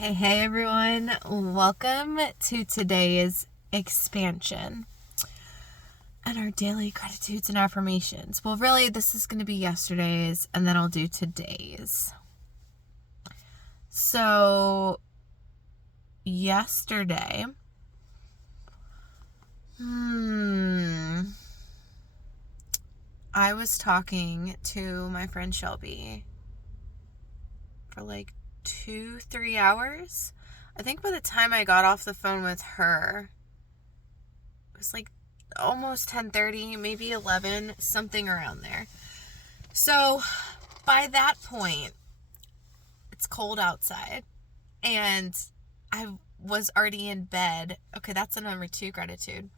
Hey everyone, welcome to today's expansion and our daily gratitudes and affirmations. Well, really, this is going to be yesterday's and then I'll do today's. So, yesterday, I was talking to my friend Shelby for like 2-3 hours. I think by the time I got off the phone with her, it was like almost 10:30, maybe 11, something around there. So by that point, it's cold outside and I was already in bed. Okay, that's the number 2 gratitude.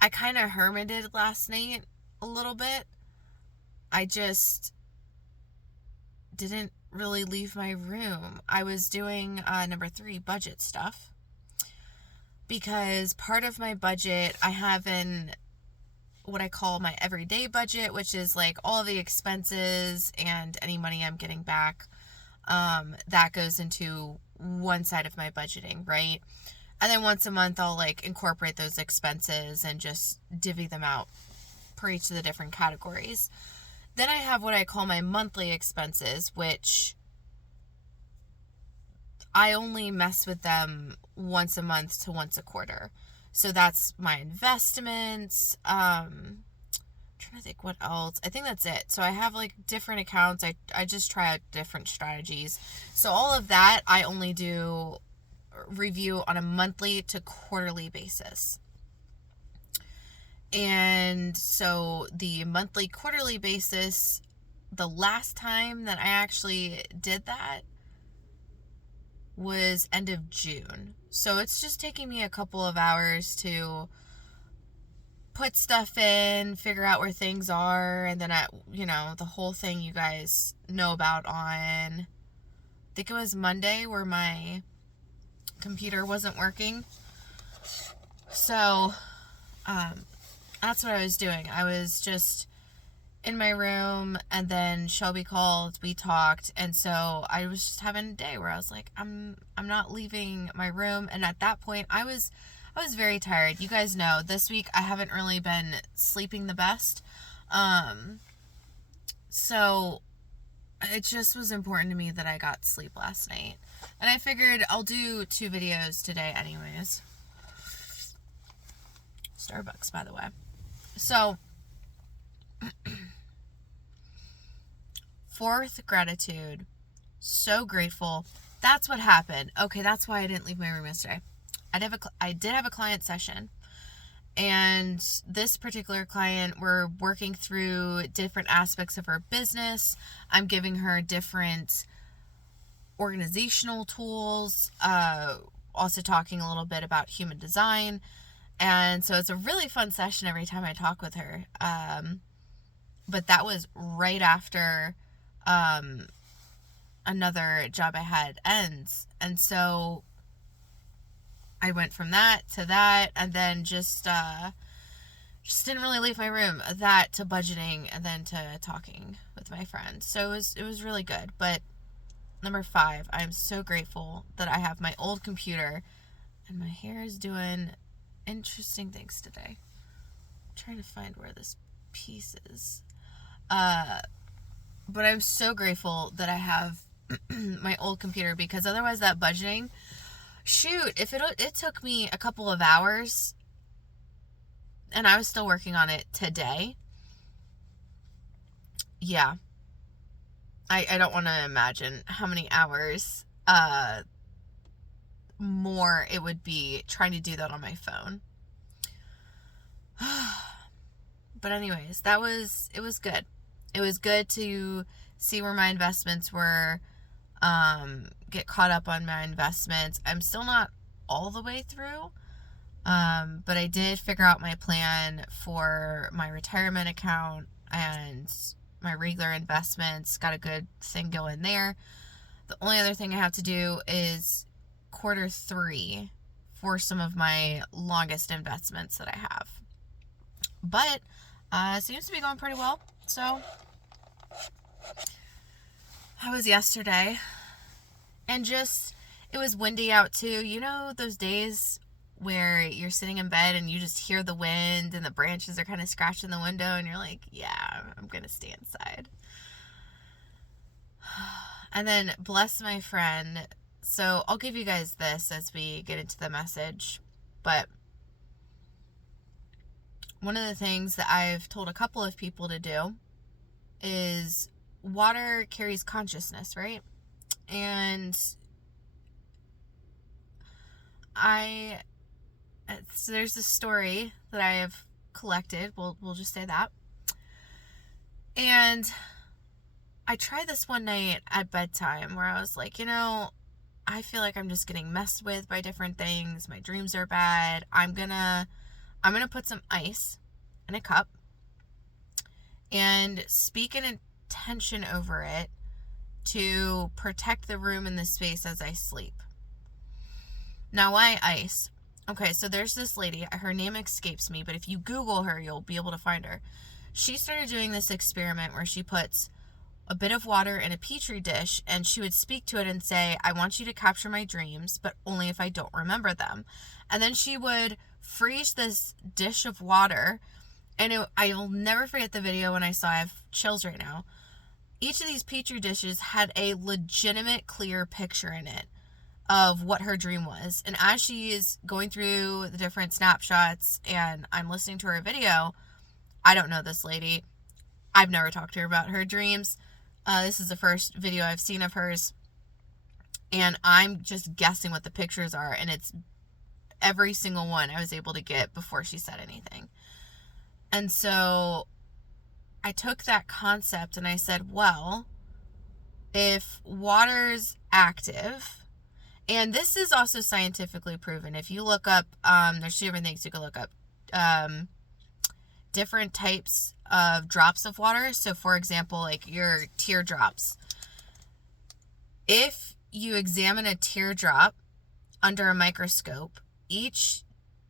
I kind of hermited last night a little bit. I just didn't really leave my room. I was doing number 3, budget stuff, because part of my budget, I have in what I call my everyday budget, which is like all the expenses and any money I'm getting back. That goes into one side of my budgeting, right? And then once a month, I'll like incorporate those expenses and just divvy them out per each of the different categories. Then I have what I call my monthly expenses, which I only mess with them once a month to once a quarter. So that's my investments. I'm trying to think what else. I think that's it. So I have like different accounts. I just try out different strategies. So all of that I only do review on a monthly to quarterly basis. And so the monthly quarterly basis, the last time that I actually did that was end of June. So it's just taking me a couple of hours to put stuff in, figure out where things are, and then the whole thing you guys know about on, I think it was Monday, where my computer wasn't working. So, that's what I was doing. I was just in my room, and then Shelby called, we talked, and so I was just having a day where I was like, I'm not leaving my room. And at that point, I was very tired. You guys know, this week I haven't really been sleeping the best. So it just was important to me that I got sleep last night. And I figured I'll do 2 videos today anyways. Starbucks, by the way. So, 4th gratitude. So grateful. That's what happened. Okay, that's why I didn't leave my room yesterday. I did have a client session. And this particular client, we're working through different aspects of her business. I'm giving her different organizational tools. Also talking a little bit about human design. And so it's a really fun session every time I talk with her. But that was right after another job I had ends. And so I went from that to that, and then just didn't really leave my room. That to budgeting, and then to talking with my friend. So it was really good. But number 5, I'm so grateful that I have my old computer, and my hair is doing interesting things today. I'm trying to find where this piece is. But I'm so grateful that I have my old computer, because otherwise that budgeting, shoot, if it took me a couple of hours and I was still working on it today, yeah, I don't want to imagine how many hours more it would be trying to do that on my phone. But anyways, it was good. It was good to see where my investments were, get caught up on my investments. I'm still not all the way through, but I did figure out my plan for my retirement account and my regular investments. Got a good thing going there. The only other thing I have to do is quarter 3 for some of my longest investments that I have. But seems to be going pretty well. So that was yesterday. And just, it was windy out too. You know, those days where you're sitting in bed and you just hear the wind and the branches are kind of scratching the window and you're like, yeah, I'm going to stay inside. And then bless my friend. So I'll give you guys this as we get into the message. But one of the things that I've told a couple of people to do is water carries consciousness, right? And so there's this story that I have collected. We'll just say that. And I tried this one night at bedtime where I was like, I feel like I'm just getting messed with by different things. My dreams are bad. I'm gonna put some ice in a cup and speak an intention over it to protect the room and the space as I sleep. Now, why ice? Okay, so there's this lady, her name escapes me, but if you Google her, you'll be able to find her. She started doing this experiment where she puts a bit of water in a petri dish and she would speak to it and say, I want you to capture my dreams, but only if I don't remember them. And then she would freeze this dish of water, and I'll never forget the video when I saw, I have chills right now. Each of these petri dishes had a legitimate clear picture in it of what her dream was. And as she is going through the different snapshots and I'm listening to her video, I don't know this lady. I've never talked to her about her dreams. This is the first video I've seen of hers. And I'm just guessing what the pictures are. And it's every single one I was able to get before she said anything. And so I took that concept and I said, well, if water's active, and this is also scientifically proven. If you look up, there's two different things you can look up. Different types of drops of water. So, for example, like your teardrops. If you examine a teardrop under a microscope, each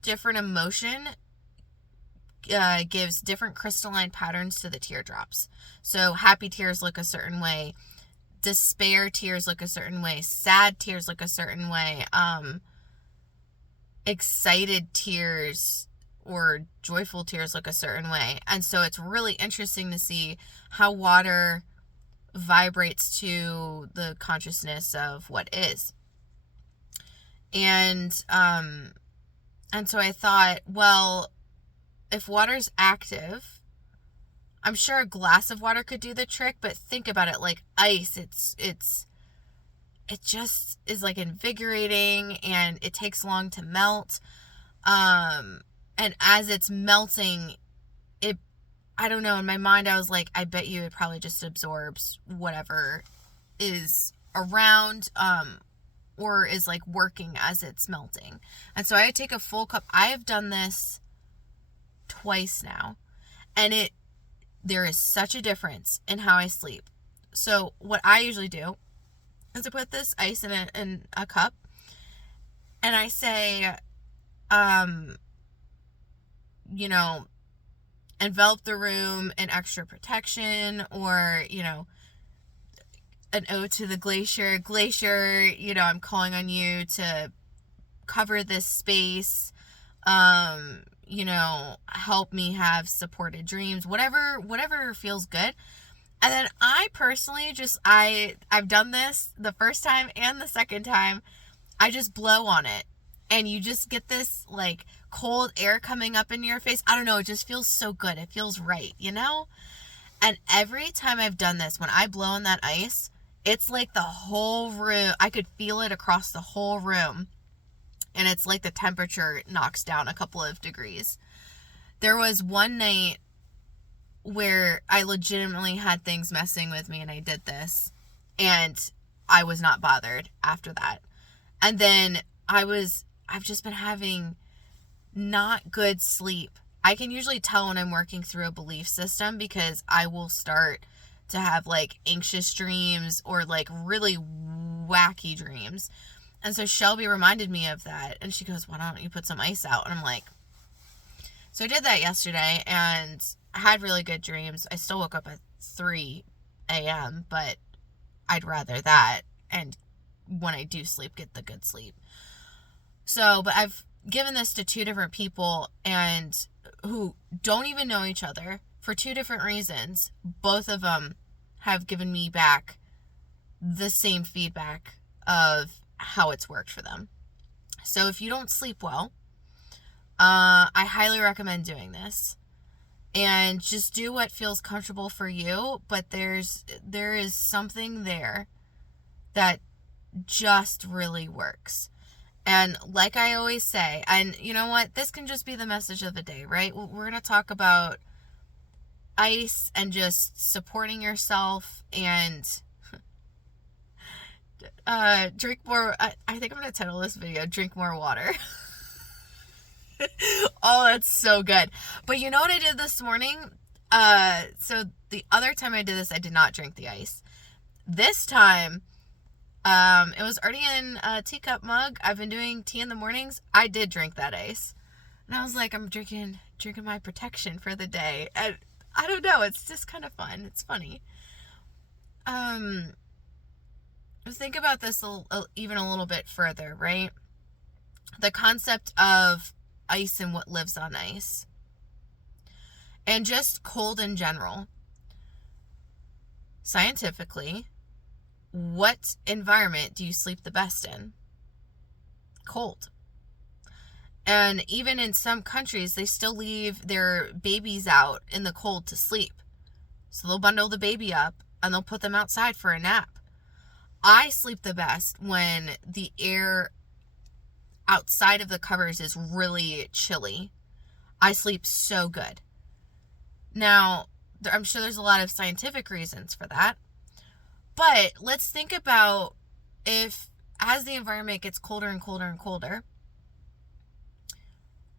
different emotion gives different crystalline patterns to the teardrops. So, happy tears look a certain way. Despair tears look a certain way. Sad tears look a certain way. Excited tears or joyful tears look a certain way. And so it's really interesting to see how water vibrates to the consciousness of what is. And so I thought, well, if water's active, I'm sure a glass of water could do the trick, but think about it like ice. It just is like invigorating and it takes long to melt. And as it's melting, I don't know, in my mind I was like, I bet you it probably just absorbs whatever is around, or is like working as it's melting. And so I would take a full cup. I have done this twice now, and there is such a difference in how I sleep. So what I usually do is I put this ice in a cup, and I say, envelop the room in extra protection, or, an ode to the glacier. Glacier, I'm calling on you to cover this space, help me have supported dreams, whatever feels good. And then I personally I've done this the first time and the second time. I just blow on it, and you just get this like cold air coming up into your face. I don't know, it just feels so good. It feels right, And every time I've done this, when I blow on that ice, it's like the whole room, I could feel it across the whole room. And it's like the temperature knocks down a couple of degrees. There was one night where I legitimately had things messing with me and I did this, and I was not bothered after that. And then I've just been having not good sleep. I can usually tell when I'm working through a belief system because I will start to have like anxious dreams or like really wacky dreams. And so Shelby reminded me of that, and she goes, why don't you put some ice out? And I'm like, so I did that yesterday, and I had really good dreams. I still woke up at 3 a.m., but I'd rather that and when I do sleep, get the good sleep. So, but I've given this to 2 different people and who don't even know each other for 2 different reasons. Both of them have given me back the same feedback of how it's worked for them. So if you don't sleep well, I highly recommend doing this. And just do what feels comfortable for you, but there is something there that just really works. And like I always say, and you know what, this can just be the message of the day, right? We're going to talk about ice and just supporting yourself and drink more. I think I'm going to title this video, Drink More Water. Oh, that's so good. But you know what I did this morning? So the other time I did this, I did not drink the ice. This time, it was already in a teacup mug. I've been doing tea in the mornings. I did drink that ice. And I was like, I'm drinking my protection for the day. And I don't know, it's just kind of fun. It's funny. Think about this even a little bit further, right? The concept of ice and what lives on ice. And just cold in general. Scientifically, what environment do you sleep the best in? Cold. And even in some countries, they still leave their babies out in the cold to sleep. So they'll bundle the baby up and they'll put them outside for a nap. I sleep the best when the air outside of the covers is really chilly. I sleep so good. Now, I'm sure there's a lot of scientific reasons for that. But let's think about if, as the environment gets colder and colder and colder,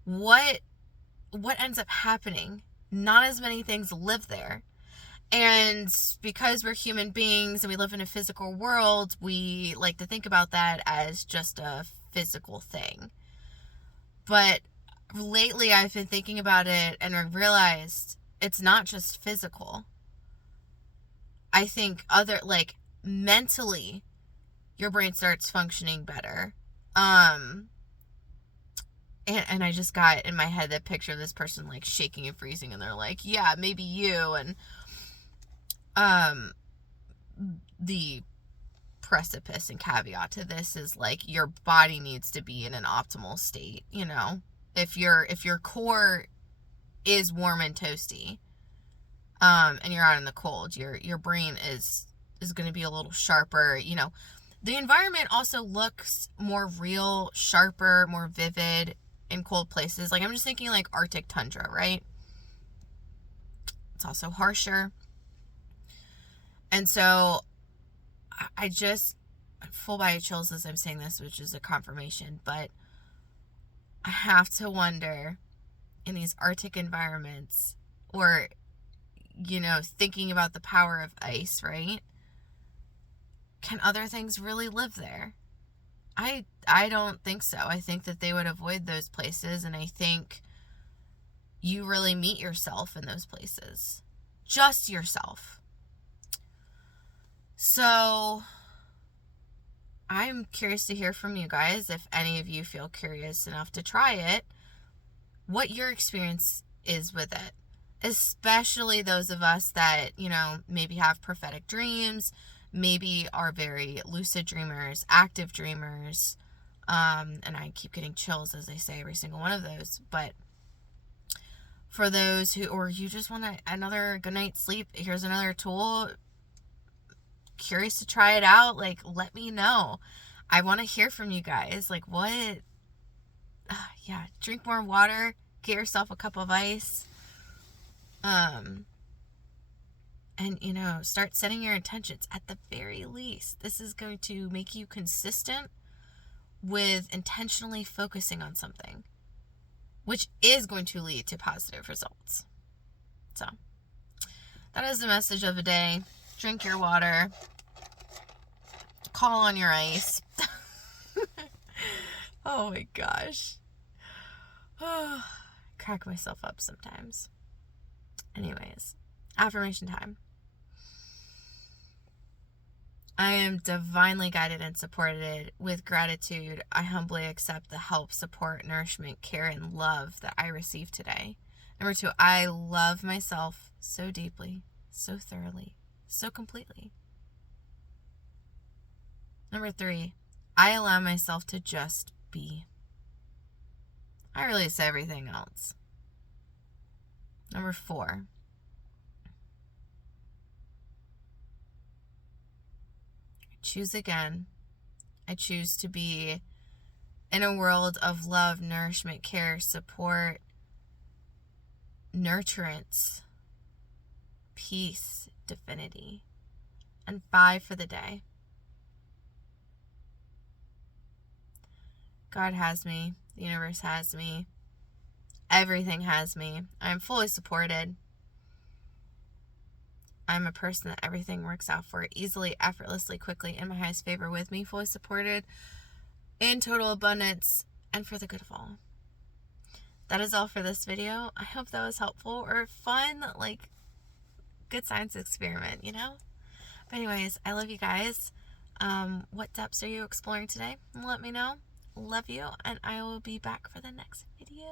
what ends up happening? Not as many things live there. And because we're human beings and we live in a physical world, we like to think about that as just a physical thing. But lately I've been thinking about it and I realized it's not just physical. I think mentally, your brain starts functioning better. And I just got in my head that picture of this person like shaking and freezing and they're like, yeah, maybe you. And the precipice and caveat to this is like your body needs to be in an optimal state, you know. If your core is warm and toasty, and you're out in the cold, your brain is going to be a little sharper, you know. The environment also looks more real, sharper, more vivid in cold places. Like I'm just thinking like Arctic tundra, right? It's also harsher. And so I'm full body chills as I'm saying this, which is a confirmation, but I have to wonder in these Arctic environments or, you know, thinking about the power of ice, right? Can other things really live there? I don't think so. I think that they would avoid those places, and I think you really meet yourself in those places. Just yourself. So I'm curious to hear from you guys, if any of you feel curious enough to try it, what your experience is with it. Especially those of us that, you know, maybe have prophetic dreams, maybe are very lucid dreamers, active dreamers, and I keep getting chills as I say every single one of those. But for those who, or you just want another good night's sleep, here's another tool. Curious to try it out, like let me know. I want to hear from you guys, like what drink more water, get yourself a cup of ice, and you know, start setting your intentions. At the very least, this is going to make you consistent with intentionally focusing on something, which is going to lead to positive results. So that is the message of the day. Drink your water. Call on your ice. Oh my gosh. Crack myself up sometimes. Anyways, affirmation time. I am divinely guided and supported. With gratitude, I humbly accept the help, support, nourishment, care, and love that I receive today. Number 2, I love myself so deeply, so thoroughly, so completely. Number 3, I allow myself to just be. I release everything else. Number 4, I choose again. I choose to be in a world of love, nourishment, care, support, nurturance, peace, divinity. And 5 for the day. God has me. The universe has me. Everything has me. I am fully supported. I'm a person that everything works out for easily, effortlessly, quickly, in my highest favor with me, fully supported, in total abundance, and for the good of all. That is all for this video. I hope that was helpful or fun, like good science experiment, you know? But anyways, I love you guys. What depths are you exploring today? Let me know. Love you, and I will be back for the next video.